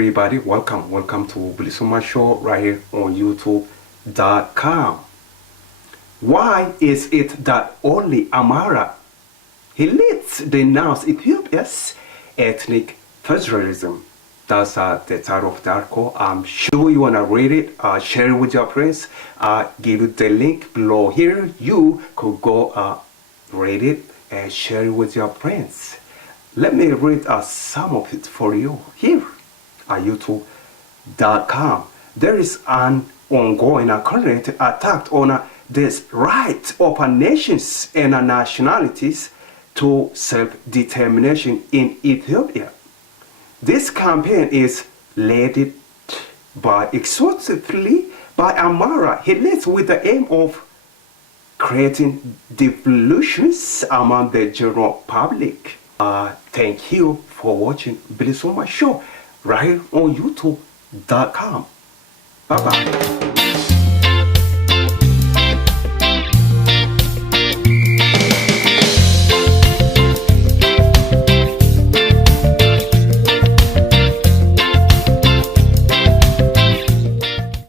everybody, welcome to bilisummaashow right here on youtube.com. Why is it that only Amhara elites denounce Ethiopia's ethnic federalism? That's the title of the article. I'm sure you want to read it, share it with your friends. Give you the link below here. You could go read it and share it with your friends. Let me read some of it for you here at youtube.com. There is an ongoing current attack on this right of nations and nationalities to self-determination in Ethiopia. This campaign is led exclusively by Amhara elites with the aim of creating delusions among the general public. Thank you for watching bilisummaashow right here on youtube.com. Bye-bye.